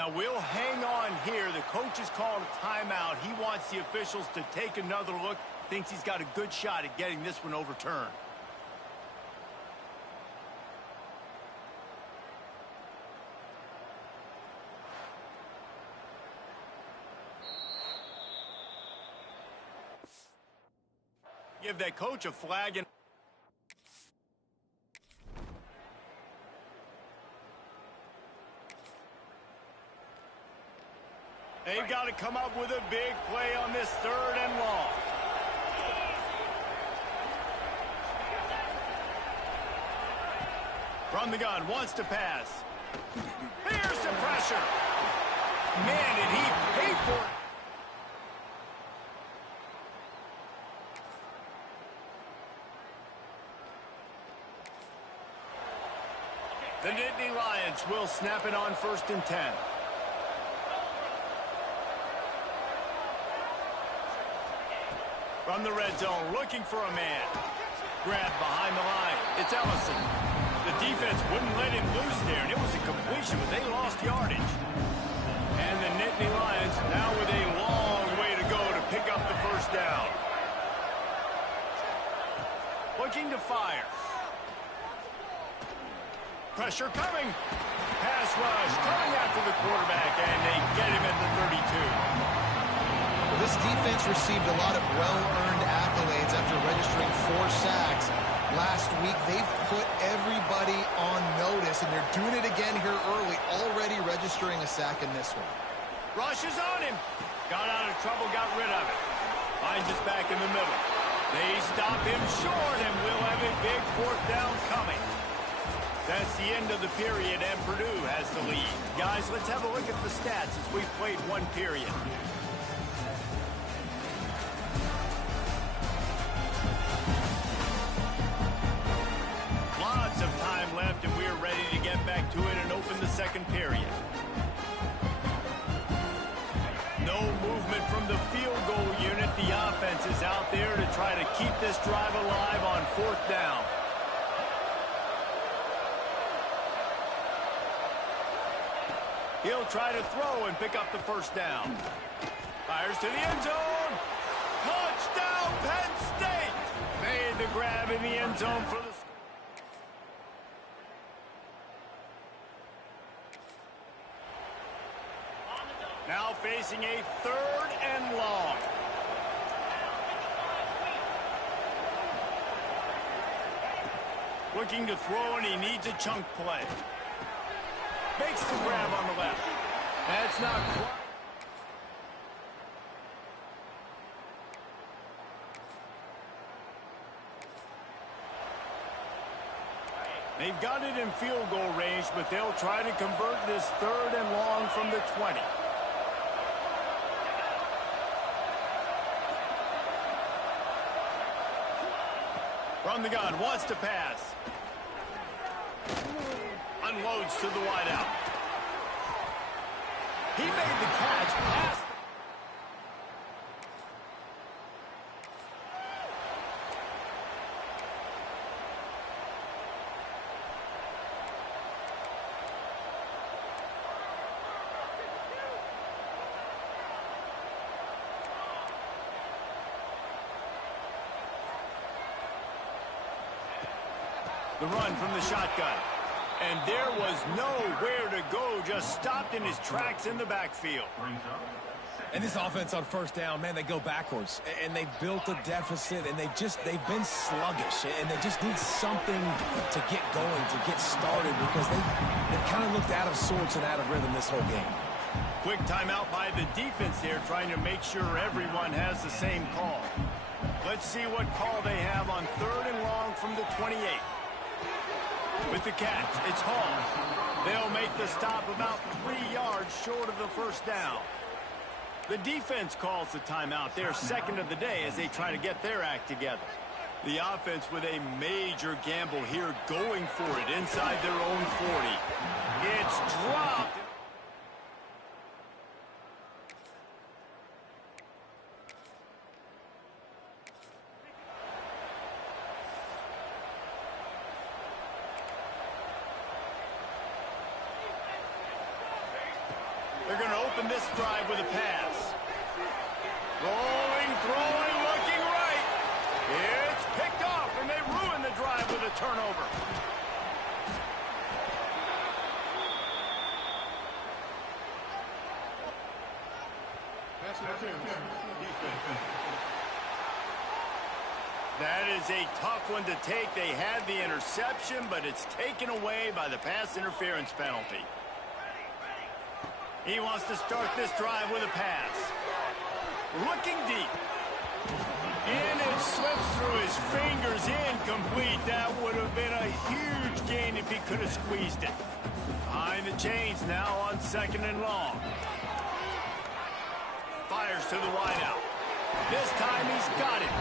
Now we'll hang on here. The coach has called a timeout. He wants the officials to take another look. Thinks he's got a good shot at getting this one overturned. Give that coach a flag and they've got to come up with a big play on this 3rd and long. From the gun, wants to pass. Here's the pressure. Man, did he pay for it. The Nittany Lions will snap it on 1st and 10. From the red zone, looking for a man. Grab behind the line. It's Ellison. The defense wouldn't let him loose there, and it was a completion, but they lost yardage. And the Nittany Lions now with a long way to go to pick up the 1st down. Looking to fire. Pressure coming. Pass rush coming after the quarterback, and they get him at the 32. This defense received a lot of well-earned accolades after registering 4 sacks. Last week, they've put everybody on notice, and they're doing it again here early, already registering a sack in this one. Rush is on him. Got out of trouble, got rid of it. Finds us back in the middle. They stop him short, and we'll have a big 4th down coming. That's the end of the period, and Purdue has the lead. Guys, let's have a look at the stats as we've played 1 period. Lots of time left, and we're ready to get back to it and open the 2nd period. No movement from the field goal unit. The offense is out there to try to keep this drive alive on 4th down. He'll try to throw and pick up the 1st down. Fires to the end zone. Touchdown, Penn State! Made the grab in the end zone for the... Now facing a 3rd and long. Looking to throw, and he needs a chunk play. Makes the grab on the left. That's not quite. They've got it in field goal range, but they'll try to convert this 3rd and long from the 20. From the gun, wants to pass. Unloads to the wideout. He made the catch past. The run from the shotgun. And there was nowhere to go, just stopped in his tracks in the backfield. And this offense on 1st down, man, they go backwards. And they built a deficit, and they've been sluggish. And they just need something to get going, to get started, because they kind of looked out of sorts and out of rhythm this whole game. Quick timeout by the defense there, trying to make sure everyone has the same call. Let's see what call they have on 3rd and long from the 28. With the catch, it's Hall. They'll make the stop about 3 yards short of the 1st down. The defense calls the timeout, their 2nd of the day, as they try to get their act together. The offense with a major gamble here, going for it inside their own 40. It's dropped. open this drive with a pass. Rolling, throwing, looking right. It's picked off, and they ruin the drive with a turnover. That is a tough one to take. They had the interception, but it's taken away by the pass interference penalty. He wants to start this drive with a pass. Looking deep. And it slips through his fingers, incomplete. That would have been a huge gain if he could have squeezed it. Behind the chains now on 2nd and long. Fires to the wideout. This time he's got it.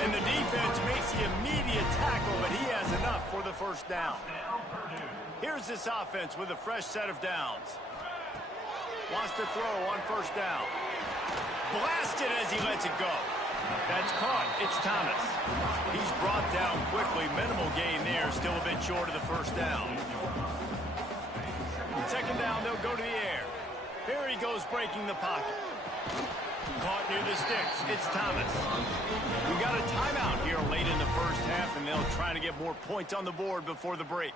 And the defense makes the immediate tackle, but he has enough for the first down. Here's this offense with a fresh set of downs. Wants to throw on 1st down. Blasted as he lets it go. That's caught. It's Thomas. He's brought down quickly. Minimal gain there. Still a bit short of the 1st down. 2nd down, they'll go to the air. Here he goes breaking the pocket. Caught near the sticks. It's Thomas. We got a timeout here late in the 1st half, and they'll try to get more points on the board before the break.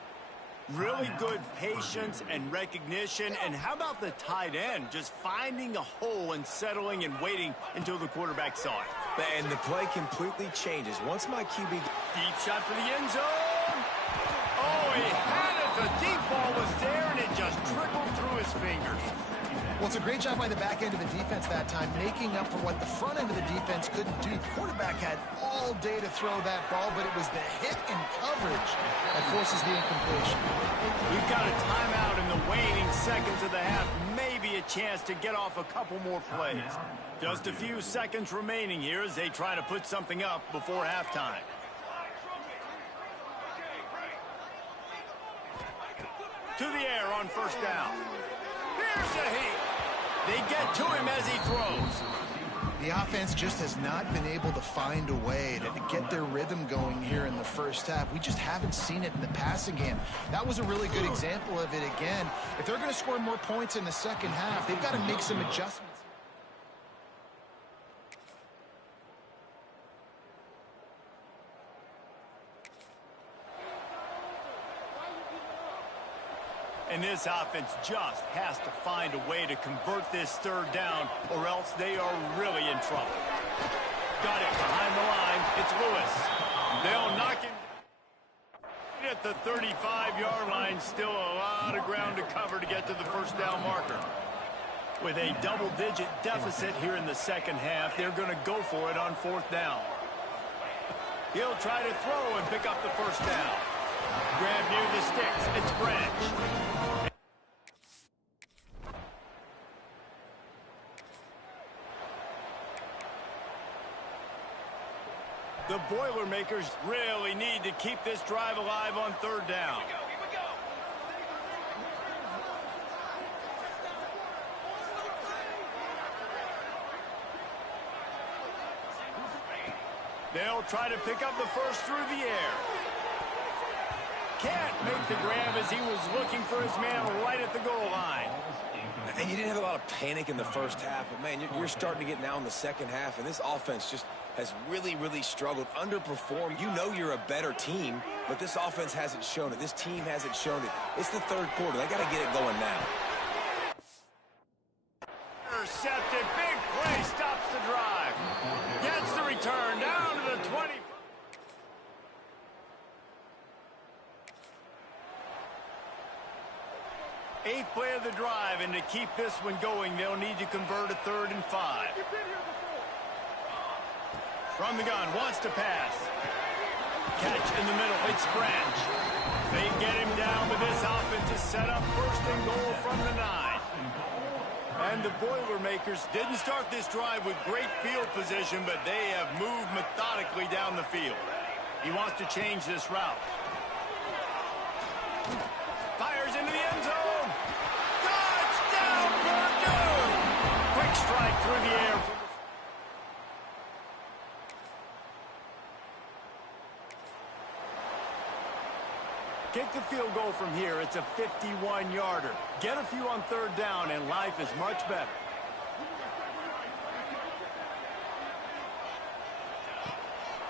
Really good patience and recognition. And how about the tight end just finding a hole and settling and waiting until the quarterback saw it? And the play completely changes. Once my QB... Deep shot for the end zone. Oh, he had it. The deep ball was there, and it just trickled through his fingers. Well, it's a great job by the back end of the defense that time, making up for what the front end of the defense couldn't do. The quarterback had all day to throw that ball, but it was the hit and coverage that forces the incompletion. We've got a timeout in the waning seconds of the half. Maybe a chance to get off a couple more plays. Just a few seconds remaining here as they try to put something up before halftime. To the air on 1st down. Here's the heat. They get to him as he throws. The offense just has not been able to find a way to get their rhythm going here in the 1st half. We just haven't seen it in the passing game. That was a really good example of it again. If they're going to score more points in the 2nd half, they've got to make some adjustments. And this offense just has to find a way to convert this 3rd down, or else they are really in trouble. Got it behind the line. It's Lewis. They'll knock him at the 35-yard line. Still a lot of ground to cover to get to the 1st down marker. With a double-digit deficit here in the 2nd half, they're going to go for it on 4th down. He'll try to throw and pick up the 1st down. Grab near the sticks. It's Branch. The Boilermakers really need to keep this drive alive on 3rd down. They'll try to pick up the 1st through the air. Can't make the grab as he was looking for his man right at the goal line. And you didn't have a lot of panic in the 1st half, but, man, you're starting to get now in the 2nd half, and this offense just has really struggled, underperformed. You know you're a better team, but this offense hasn't shown it. This team hasn't shown it. It's the 3rd quarter. They got to get it going now. Intercepted. Big play. Stops the drive. Gets the return down to the 20. 8th play of the drive, and to keep this one going, they'll need to convert a 3rd and 5. From the gun, wants to pass. Catch in the middle, it's Branch. They get him down, but this offense is set up 1st and goal from the 9. And the Boilermakers didn't start this drive with great field position, but they have moved methodically down the field. He wants to change this route. Fires into the end zone. Touchdown, Purdue! Quick strike through the air. Kick the field goal from here. It's a 51-yarder. Get a few on third down, and life is much better.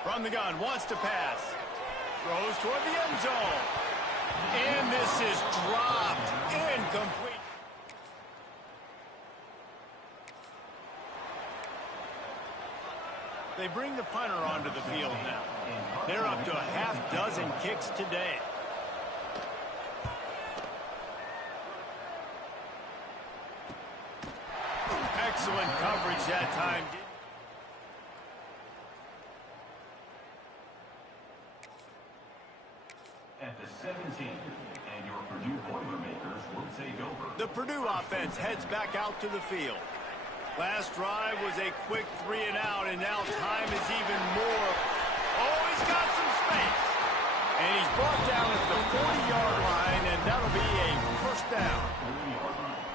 From the gun, wants to pass. Throws toward the end zone. And this is dropped. Incomplete. They bring the punter onto the field now. They're up to a half dozen kicks today. Excellent coverage that time. At the 17, and your Purdue Boilermakers will take over. The Purdue offense heads back out to the field. Last drive was a quick 3 and out, and now time is even more. Oh, he's got some space. And he's brought down at the 40-yard line, and that'll be a first down.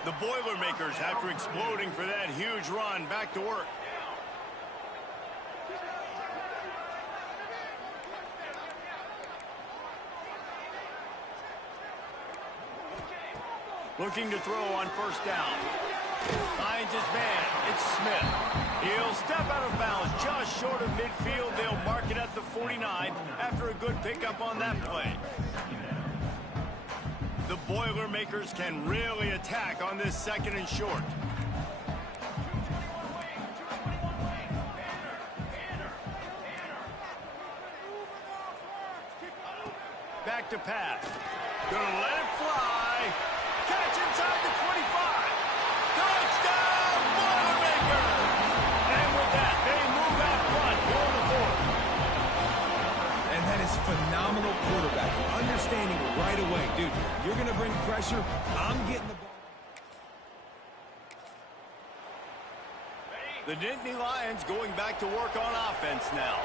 The Boilermakers, after exploding for that huge run, back to work. Looking to throw on first down. Finds his man. It's Smith. He'll step out of bounds just short of midfield. They'll mark it at the 49 after a good pickup on that play. The Boilermakers can really attack on this second and short. Back to pass. Gonna let it fly. Catch inside the 25. Touchdown, Boilermakers! And with that, they move out front for the 4th. And that is phenomenal quarterbacking. Understanding right away. Dude, you're going to bring pressure. I'm getting the ball. The Nittany Lions going back to work on offense now.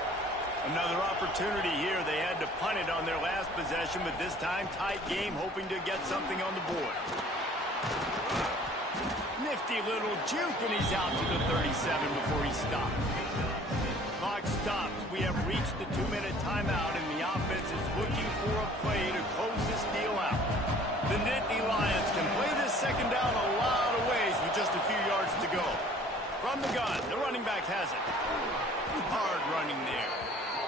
Another opportunity here. They had to punt it on their last possession, but this time tight game, hoping to get something on the board. Nifty little juke, and he's out to the 37 before he stops. Clock stops. We have reached the 2-minute timeout, and the offense is looking for a play to close this deal out. The Nittany Lions can play this second down a lot of ways with just a few yards to go. From the gun, the running back has it. Hard running there.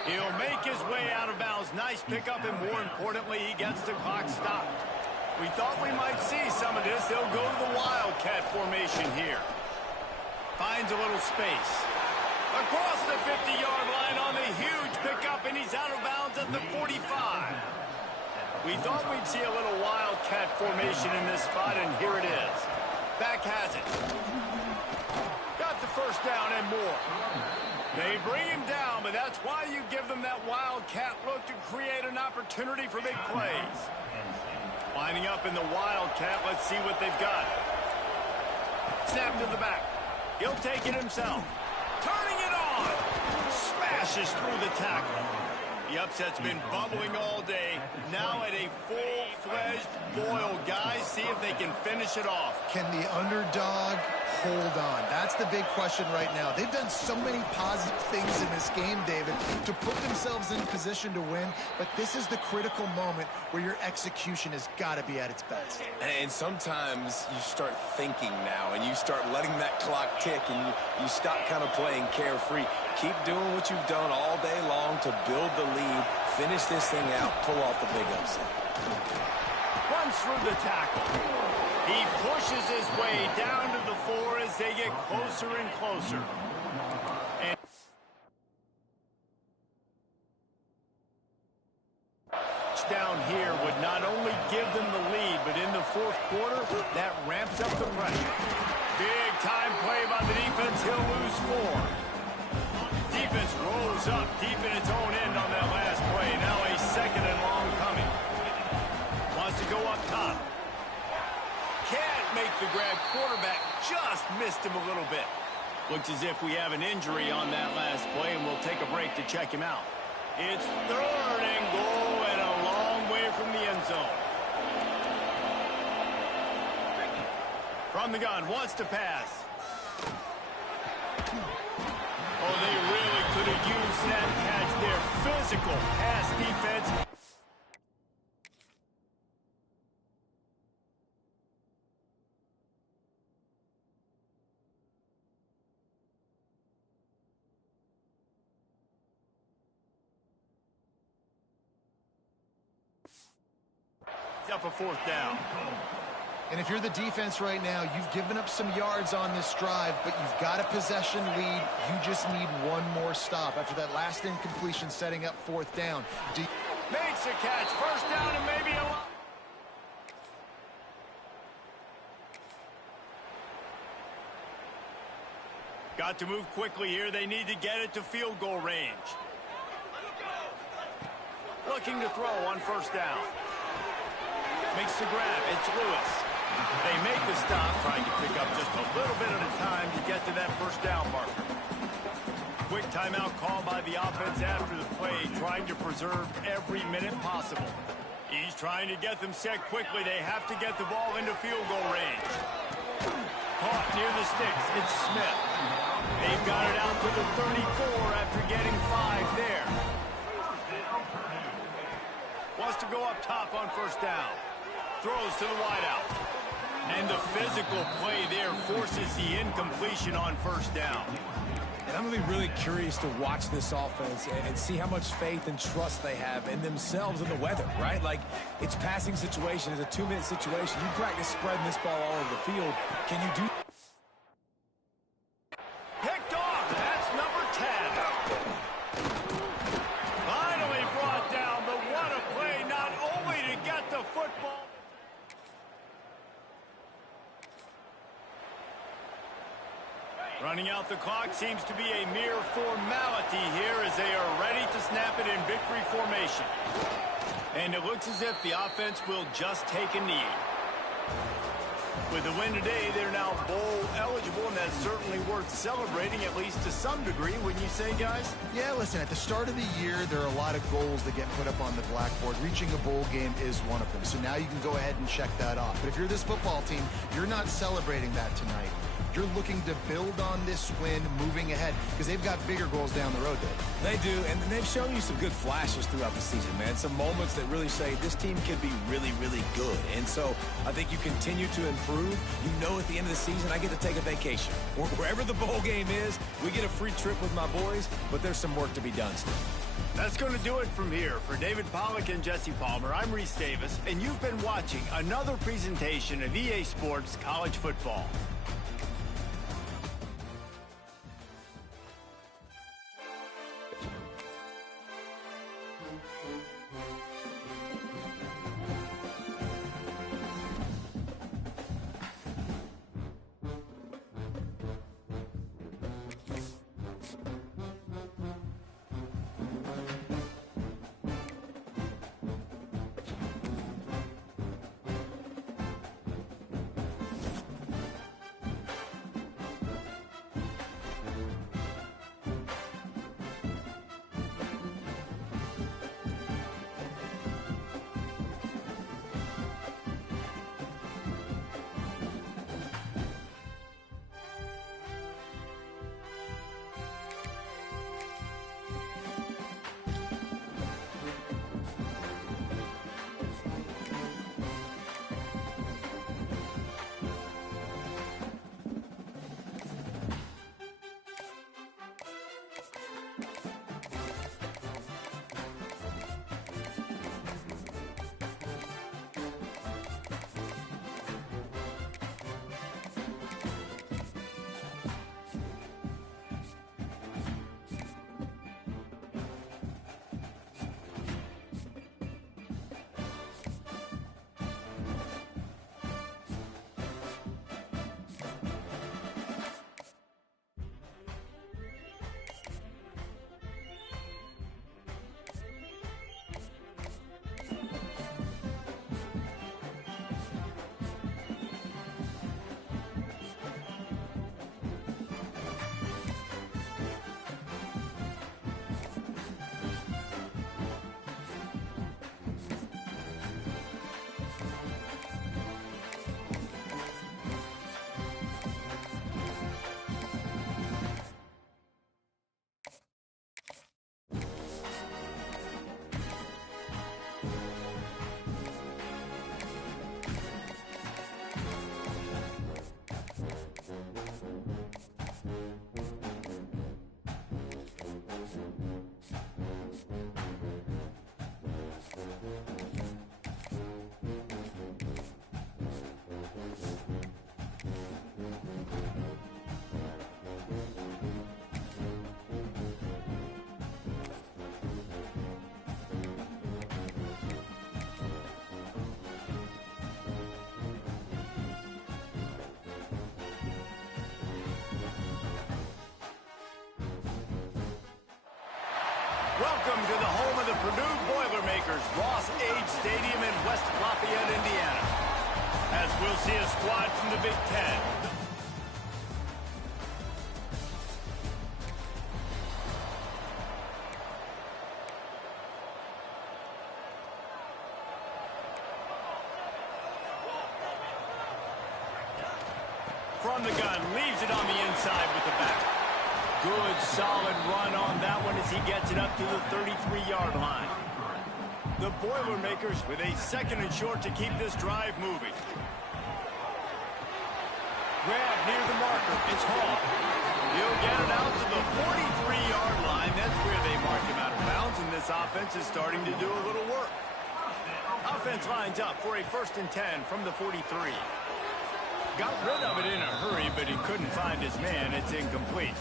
He'll make his way out of bounds. Nice pickup, and more importantly, he gets the clock stopped. We thought we might see some of this. They'll go to the Wildcat formation here. Finds a little space. Across the 50-yard line on the huge pickup, and he's out of bounds at the 45. We thought we'd see a little Wildcat formation in this spot, and here it is. Back has it. Got the first down and more. They bring him down, but that's why you give them that Wildcat look to create an opportunity for big plays. Lining up in the Wildcat, let's see what they've got. Snap to the back. He'll take it himself. Turning it on. Smashes through the tackle. The upset's been bubbling all day. Now at a full-fledged boil, guys. See if they can finish it off. Can the underdog hold on? That's the big question right now. They've done so many positive things in this game, David, to put themselves in position to win, but this is the critical moment where your execution has got to be at its best. And sometimes you start thinking now, and you start letting that clock tick, and you stop kind of playing carefree. Keep doing what you've done all day long to build the lead, finish this thing out, pull off the big upset. Runs through the tackle. He pushes his way down to the 4 as they get closer and closer. And down here would not only give them the lead, but in the 4th quarter, that ramps up the pressure. Big time play by the defense. He'll lose 4. Defense rolls up deep in its own end on that last play. Now a second and long coming. Wants to go up top. Can't make the grab. Quarterback just missed him a little bit. Looks as if we have an injury on that last play, and we'll take a break to check him out. It's 3rd and goal and a long way from the end zone. From the gun, wants to pass. Oh, they really could have used that catch there. Physical pass defense. picked up a fourth down. And if you're the defense right now, you've given up some yards on this drive, but you've got a possession lead. You just need one more stop. After that last incompletion setting up fourth down. Makes a catch. First down and maybe a lot. Got to move quickly here. They need to get it to field goal range. Looking to throw on first down. Makes the grab. It's Lewis. They make the stop, trying to pick up just a little bit at a time to get to that first down marker. Quick timeout call by the offense after the play, trying to preserve every minute possible. He's trying to get them set quickly. They have to get the ball into field goal range. Caught near the sticks. It's Smith. They've got it out to the 34 after getting 5 there. Wants to go up top on first down. Throws to the wideout. And the physical play there forces the incompletion on first down. And I'm going to be really curious to watch this offense and see how much faith and trust they have in themselves and the weather, right? Like, it's passing situation. It's a 2-minute situation. You practice spreading this ball all over the field. Can you do... Picked off. That's number 10. Finally brought down, but what a play, not only to get the football. Running out the clock seems to be a mere formality here as they are ready to snap it in victory formation. And it looks as if the offense will just take a knee. With the win today, they're now bowl eligible, and that's certainly worth celebrating, at least to some degree, wouldn't you say, guys? Yeah, listen, at the start of the year, there are a lot of goals that get put up on the blackboard. Reaching a bowl game is one of them. So now you can go ahead and check that off. But if you're this football team, you're not celebrating that tonight. You're looking to build on this win moving ahead because they've got bigger goals down the road, Dave. They do, and they've shown you some good flashes throughout the season, man. Some moments that really say this team could be really, really good. And so I think you continue to improve. You know at the end of the season, I get to take a vacation. Wherever the bowl game is, we get a free trip with my boys, but there's some work to be done still. That's going to do it from here. For David Pollack and Jesse Palmer, I'm Reese Davis, and you've been watching another presentation of EA Sports College Football. Welcome to the home of the Purdue Boilermakers, Ross Age Stadium in West Lafayette, Indiana. As we'll see a squad from the Big Ten. From the gun, leaves it on the inside with the back. Good, solid run on that one as he gets it up to the 33-yard line. The Boilermakers with a 2nd and short to keep this drive moving. Grab near the marker. It's Hall. He'll get it out to the 43-yard line. That's where they mark him out of bounds, and this offense is starting to do a little work. Offense lines up for a 1st and 10 from the 43. Got rid of it in a hurry, but he couldn't find his man. It's incomplete.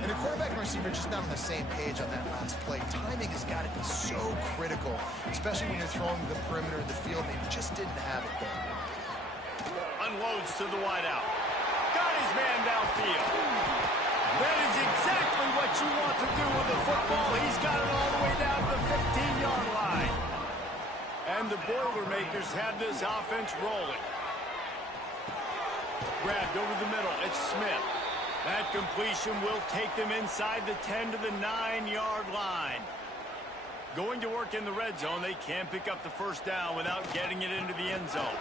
And the quarterback and receiver just not on the same page on that last play. Timing has got to be so critical, especially when you're throwing the perimeter of the field. They just didn't have it there. Unloads to the wideout. Got his man downfield. That is exactly what you want to do with the football. He's got it all the way down to the 15-yard line. And the Boilermakers have this offense rolling. Grabbed over the middle. It's Smith. That completion will take them inside the 10 to the 9-yard line. Going to work in the red zone. They can't pick up the 1st down without getting it into the end zone.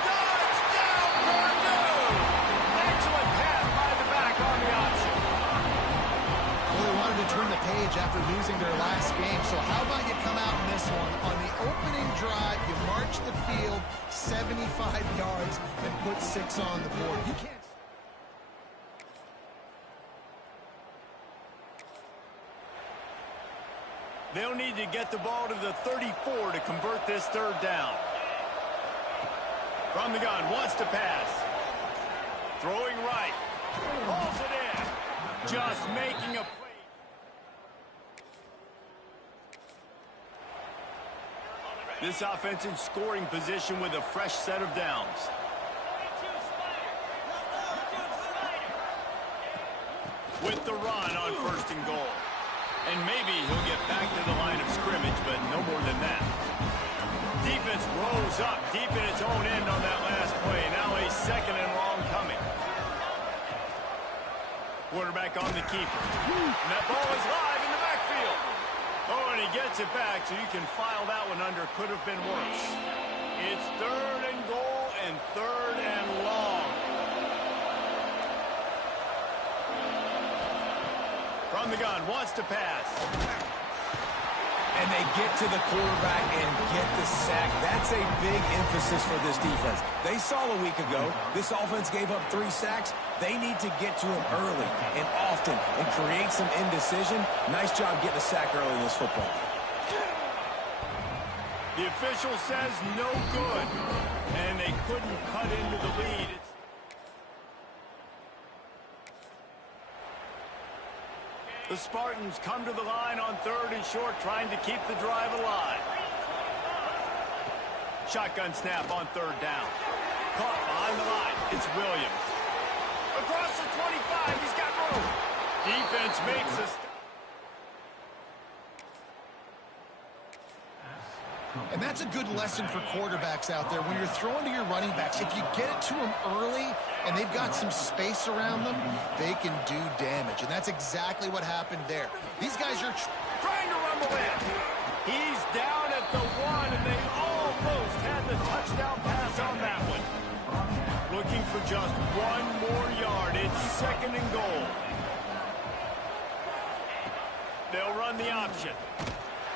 Touchdown, Purdue! Excellent pass by the back on the option. Well, they wanted to turn the page after losing their last game, so how about you come out in this one? On the opening drive, you march the field 75 yards and put 6 on the board. You can't. They'll need to get the ball to the 34 to convert this 3rd down. From the gun, wants to pass. Throwing right. Hauls it in. Just making a play. This offense in scoring position with a fresh set of downs. With the run on 1st and goal. And maybe he'll get back to the line of scrimmage, but no more than that. Defense rose up deep in its own end on that last play. Now a 2nd and long coming. Quarterback on the keeper. And that ball is live in the backfield. Oh, and he gets it back, so you can file that one under. Could have been worse. It's 3rd and goal and 3rd and long. From the gun, wants to pass. And they get to the quarterback and get the sack. That's a big emphasis for this defense. They saw a week ago, this offense gave up 3 sacks. They need to get to him early and often and create some indecision. Nice job getting a sack early in this football. The official says no good. And they couldn't cut into the lead. The Spartans come to the line on 3rd and short, trying to keep the drive alive. Shotgun snap on 3rd down. Caught behind the line. It's Williams. Across the 25, he's got room. Defense makes a stop. And that's a good lesson for quarterbacks out there. When you're throwing to your running backs, if you get it to them early and they've got some space around them, they can do damage. And that's exactly what happened there. These guys are trying to rumble in. He's down at the 1, and they almost had the touchdown pass on that one. Looking for just 1 more yard. It's 2nd and goal. They'll run the option.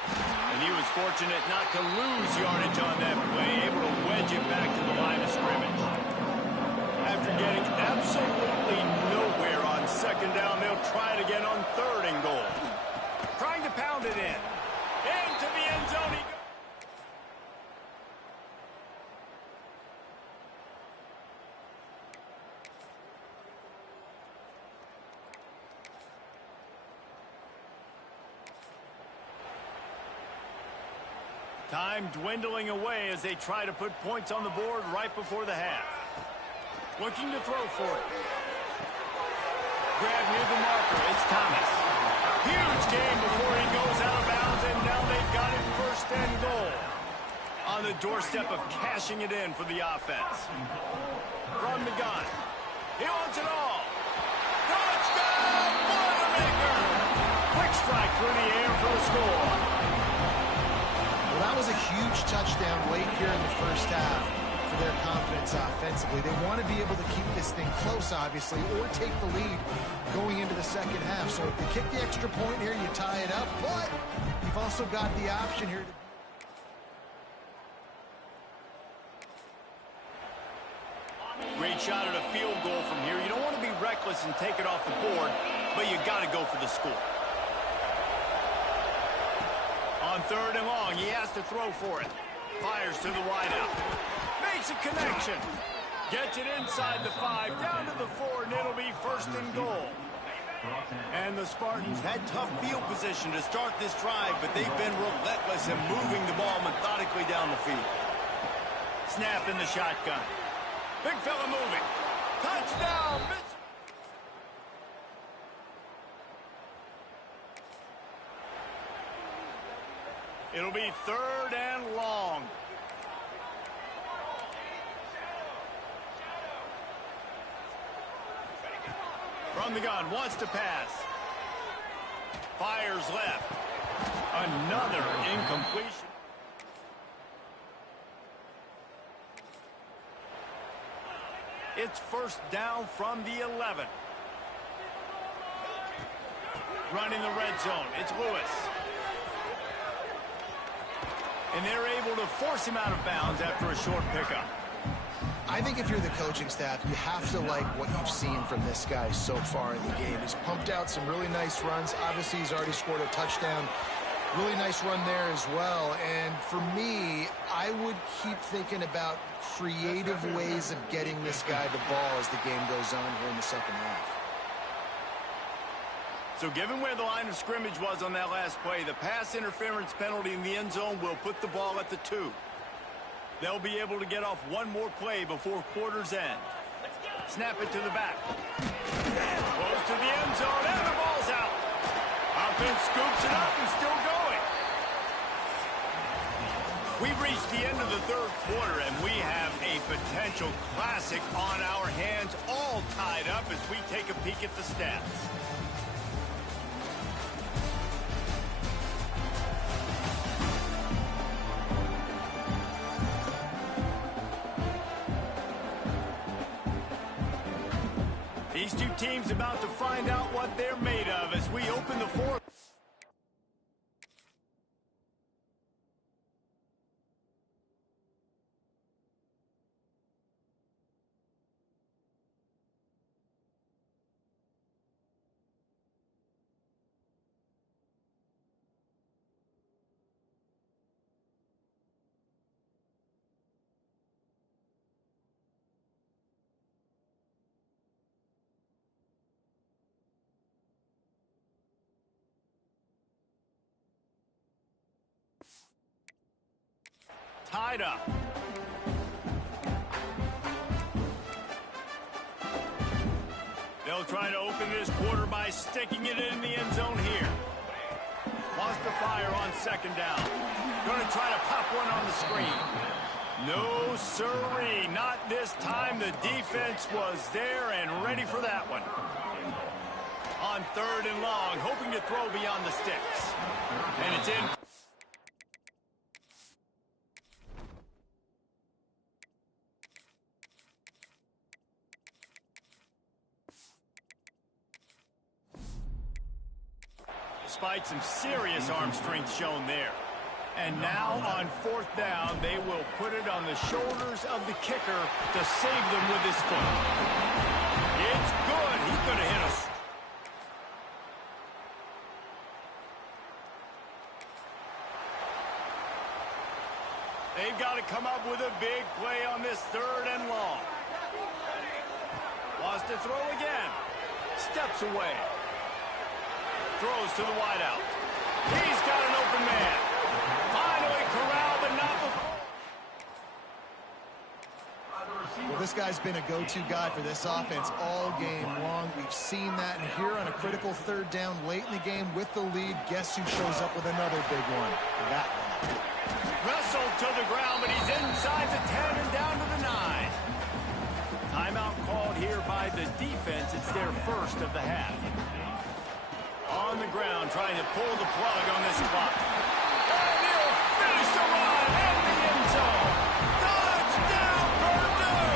And he was fortunate not to lose yardage on that play, able to wedge it back to the line of scrimmage. After getting absolutely nowhere on 2nd down, they'll try it again on 3rd and goal. Trying to pound it in. Into the end zone he goes. Time dwindling away as they try to put points on the board right before the half. Looking to throw for it. Grab near the marker. It's Thomas. Huge game before he goes out of bounds, and now they've got it first and goal. On the doorstep of cashing it in for the offense. From the gun. He wants it all. Touchdown, Boilermaker! Quick strike through the air for the score. Well, that was a huge touchdown late here in the first half for their confidence offensively. They want to be able to keep this thing close, obviously, or take the lead going into the second half. So if they kick the extra point here, you tie it up, but you've also got the option here to... Great shot at a field goal from here. You don't want to be reckless and take it off the board, but you got to go for the score. On third and long, he has to throw for it. Fires to the wideout. Makes a connection. Gets it inside the 5, down to the 4, and it'll be first and goal. And the Spartans had tough field position to start this drive, but they've been relentless in moving the ball methodically down the field. Snap in the shotgun. Big fella moving. Touchdown. It'll be third and long. From the gun, wants to pass. Fires left. Another incompletion. It's first down from the 11. Running the red zone. It's Lewis. And they're able to force him out of bounds after a short pickup. I think if you're the coaching staff, you have to like what you've seen from this guy so far in the game. He's pumped out some really nice runs. Obviously, he's already scored a touchdown. Really nice run there as well. And for me, I would keep thinking about creative ways of getting this guy the ball as the game goes on here in the second half. So given where the line of scrimmage was on that last play, the pass interference penalty in the end zone will put the ball at the 2. They'll be able to get off one more play before quarter's end. Snap it to the back. Close to the end zone, and the ball's out. Offense scoops it up and still going. We've reached the end of the third quarter, and we have a potential classic on our hands, all tied up as we take a peek at the stats. These two teams about to find out what they're made of as we open the fourth. Tied up. They'll try to open this quarter by sticking it in the end zone here. Wants to fire on second down. Going to try to pop one on the screen. No sirree, not this time. The defense was there and ready for that one. On third and long, hoping to throw beyond the sticks. And it's in. Despite some serious arm strength shown there. And now on fourth down, they will put it on the shoulders of the kicker to save them with his foot. It's good. He could have hit us. They've got to come up with a big play on this third and long. Wants to throw again. Steps away. Throws to the wideout. He's got an open man. Finally corralled, but not before. Well, this guy's been a go-to guy for this offense all game long. We've seen that, and here on a critical third down late in the game with the lead, guess who shows up with another big one? That one. Wrestled to the ground, but he's inside the 10 and down to the 9. Timeout called here by the defense. It's their first of the half. On the ground, trying to pull the plug on this clock. And he'll finish the run in the end zone. Touchdown, Purdue!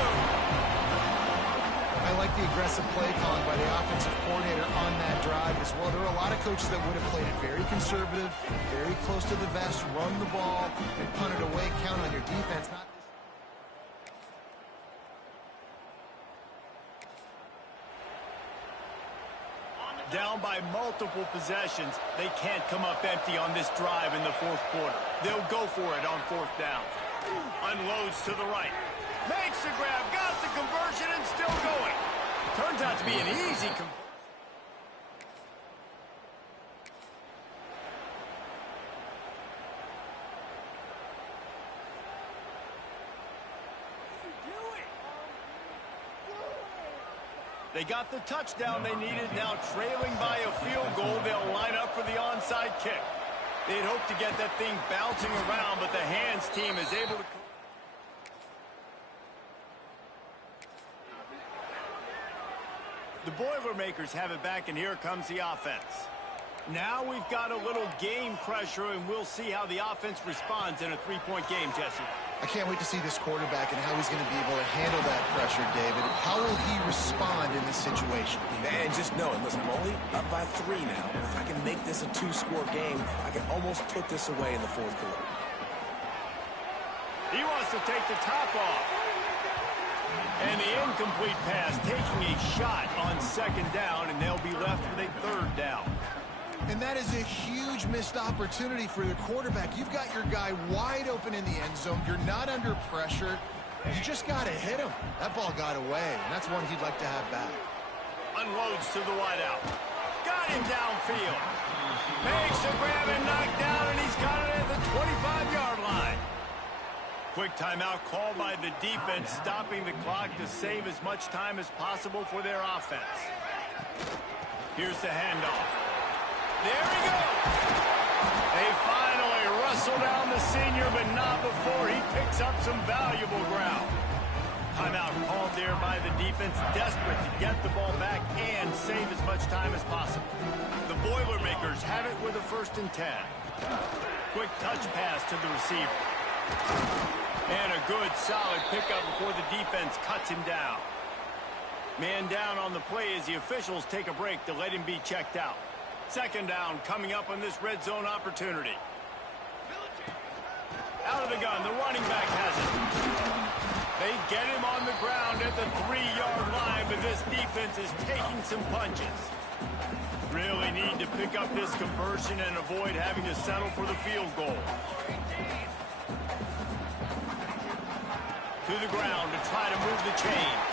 I like the aggressive play calling by the offensive coordinator on that drive as well. There are a lot of coaches that would have played it very conservative, very close to the vest, run the ball, and punt it away, count on your defense. Not Down by multiple possessions, they can't come up empty on this drive in the fourth quarter. They'll go for it on fourth down. Unloads to the right. Makes the grab, got the conversion, and still going. Turns out to be an easy conversion. They got the touchdown they needed. Now trailing by a field goal, they'll line up for the onside kick. They'd hope to get that thing bouncing around, but the hands team is able to... The Boilermakers have it back, and here comes the offense. Now we've got a little game pressure, and we'll see how the offense responds in a three-point game, Jesse. I can't wait to see this quarterback and how he's going to be able to handle that pressure, David. How will he respond in this situation? And just knowing, listen, I'm only up by 3 now. If I can make this a 2-score game, I can almost put this away in the fourth quarter. He wants to take the top off. And the incomplete pass taking a shot on second down, and they'll be left with a third down. And that is a huge missed opportunity for the quarterback. You've got your guy wide open in the end zone. You're not under pressure. You just got to hit him. That ball got away, and that's one he'd like to have back. Unloads to the wideout. Got him downfield. Makes the grab and knocked down, and he's got it at the 25-yard line. Quick timeout called by the defense, stopping the clock to save as much time as possible for their offense. Here's the handoff. There he goes. They finally wrestle down the senior, but not before he picks up some valuable ground. Timeout called there by the defense, desperate to get the ball back and save as much time as possible. The Boilermakers have it with a 1st and 10. Quick touch pass to the receiver. And a good, solid pickup before the defense cuts him down. Man down on the play as the officials take a break to let him be checked out. Second down coming up on this red zone opportunity. Out of the gun, the running back has it. They get him on the ground at the 3-yard line, but this defense is taking some punches. Really need to pick up this conversion and avoid having to settle for the field goal. To the ground to try to move the chains.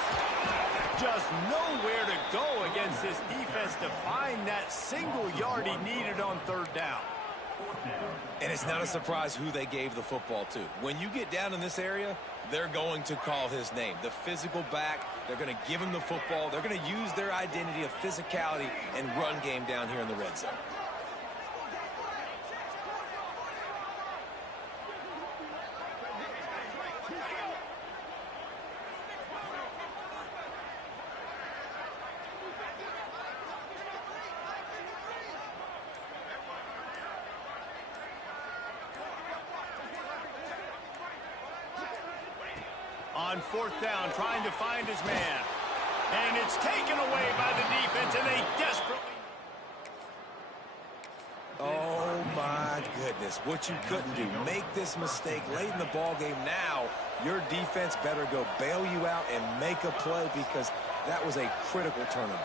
Just nowhere to go against this defense to find that single yard he needed on third down. And it's not a surprise who they gave the football to. When you get down in this area, they're going to call his name. The physical back, they're going to give him the football. They're going to use their identity of physicality and run game down here in the red zone. On fourth down, trying to find his man. And it's taken away by the defense, and they desperately... Oh, my goodness. What you couldn't do. Make this mistake late in the ballgame. Now, your defense better go bail you out and make a play because that was a critical turnover.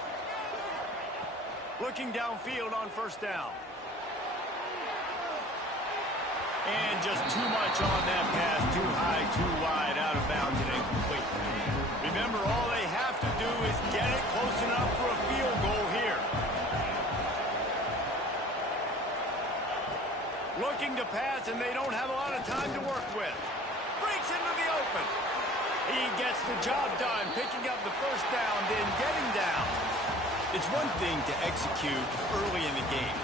Looking downfield on first down. And just too much on that pass. Too high, too wide, out of bounds, and incomplete. Remember, all they have to do is get it close enough for a field goal here. Looking to pass, and they don't have a lot of time to work with. Breaks into the open. He gets the job done, picking up the first down, then getting down. It's one thing to execute early in the game.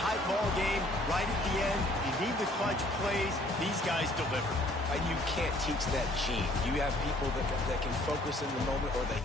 Tight ball game, right at the end. You need the clutch plays. These guys deliver. And you can't teach that gene. You have people that can focus in the moment, or they